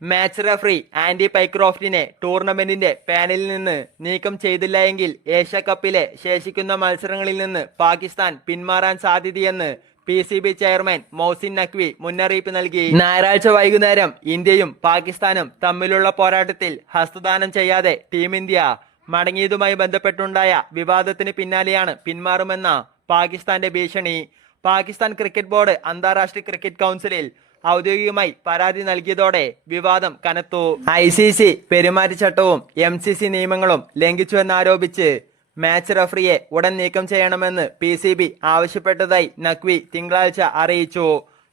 Match referee Andy പൈക്രോഫ്റ്റിനെ ടൂർണമെന്റിന്റെ പാനലിൽ നിന്ന് നീക്കം ചെയ്തില്ല എങ്കിൽ ഏഷ്യ കപ്പിലെ ശേഷിക്കുന്ന മത്സരങ്ങളിൽ നിന്ന് പാകിസ്ഥാൻ പിന്മാറാൻ സാധ്യതയെന്ന് P C B chairman Mohsin Naqvi മുന്നറിയിപ്പ് നൽകി. ഞായറാഴ്ച വൈകുന്നേരം ഇന്ത്യയും പാകിസ്ഥാനും തമ്മിലുള്ള പോരാട്ടത്തിൽ ഹസ്തദാനം ചെയ്യാതെ ടീം ഇന്ത്യ മടങ്ങിയതുമായി ബന്ധപ്പെട്ടുണ്ടായ വിവാദത്തിന് പിന്നാലെയാണ് പിന്മാറുമെന്ന പാകിസ്ഥാന്റെ ഭീഷണി. പാകിസ്ഥാൻ ക്രിക്കറ്റ് ബോർഡ് അന്താരാഷ്ട്ര ക്രിക്കറ്റ് കൗൺസിലിൽ ഔദ്യോഗികമായി പരാതി നൽകിയതോടെ വിവാദം കനത്തു. ഐ സി സി പെരുമാറ്റച്ചട്ടവും എം സി സി നിയമങ്ങളും ലംഘിച്ചുവെന്നാരോപിച്ച് മാച്ച് റഫറിയെ ഉടൻ നീക്കം ചെയ്യണമെന്ന് പി സി ബി ആവശ്യപ്പെട്ടതായി നഖ്വി തിങ്കളാഴ്ച അറിയിച്ചു.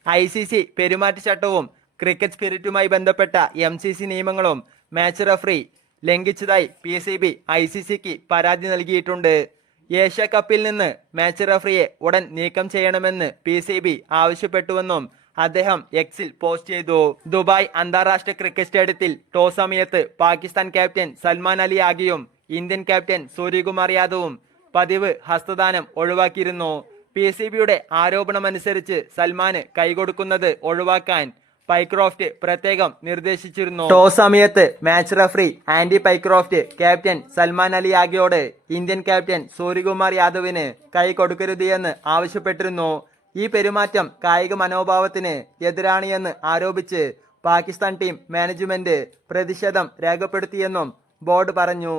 ഐ സി സി പെരുമാറ്റച്ചട്ടവും ക്രിക്കറ്റ് സ്പിരിറ്റുമായി ബന്ധപ്പെട്ട എം സി സി നിയമങ്ങളും മാച്ച് റഫറി ലംഘിച്ചതായി P C B I C സിക്ക് പരാതി നൽകിയിട്ടുണ്ട്. ഏഷ്യ കപ്പിൽ നിന്ന് മാച്ച് റഫറിയെ ഉടൻ നീക്കം ചെയ്യണമെന്ന് പി സി ബി ആവശ്യപ്പെട്ടുവെന്നും അദ്ദേഹം എക്സിൽ പോസ്റ്റ് ചെയ്തു. ദുബായ് അന്താരാഷ്ട്ര ക്രിക്കറ്റ് സ്റ്റേഡിയത്തിൽ ടോസ് സമയത്ത് പാകിസ്ഥാൻ ക്യാപ്റ്റൻ സൽമാൻ അലി ആഗിയും ഇന്ത്യൻ ക്യാപ്റ്റൻ സൂര്യകുമാർ യാദവും പതിവ് ഹസ്തദാനം ഒഴിവാക്കിയിരുന്നു. പി സി ബിയുടെ ആരോപണമനുസരിച്ച് സൽമാന് കൈകൊടുക്കുന്നത് ഒഴിവാക്കാൻ പൈക്രോഫ്റ്റ് പ്രത്യേകം നിർദ്ദേശിച്ചിരുന്നു. ടോസ് സമയത്ത് match referee Andy Pycroft captain Salman Ali ആഗയോട് Indian captain Suryakumar യാദവിന് കൈ കൊടുക്കരുത് എന്ന് ആവശ്യപ്പെട്ടിരുന്നു. ഈ പെരുമാറ്റം കായിക മനോഭാവത്തിന് എതിരാണ് എന്ന് ആരോപിച്ച് പാകിസ്ഥാൻ ടീം മാനേജ്മെന്റ് പ്രതിഷേധം രേഖപ്പെടുത്തിയെന്നും ബോർഡ് പറഞ്ഞു.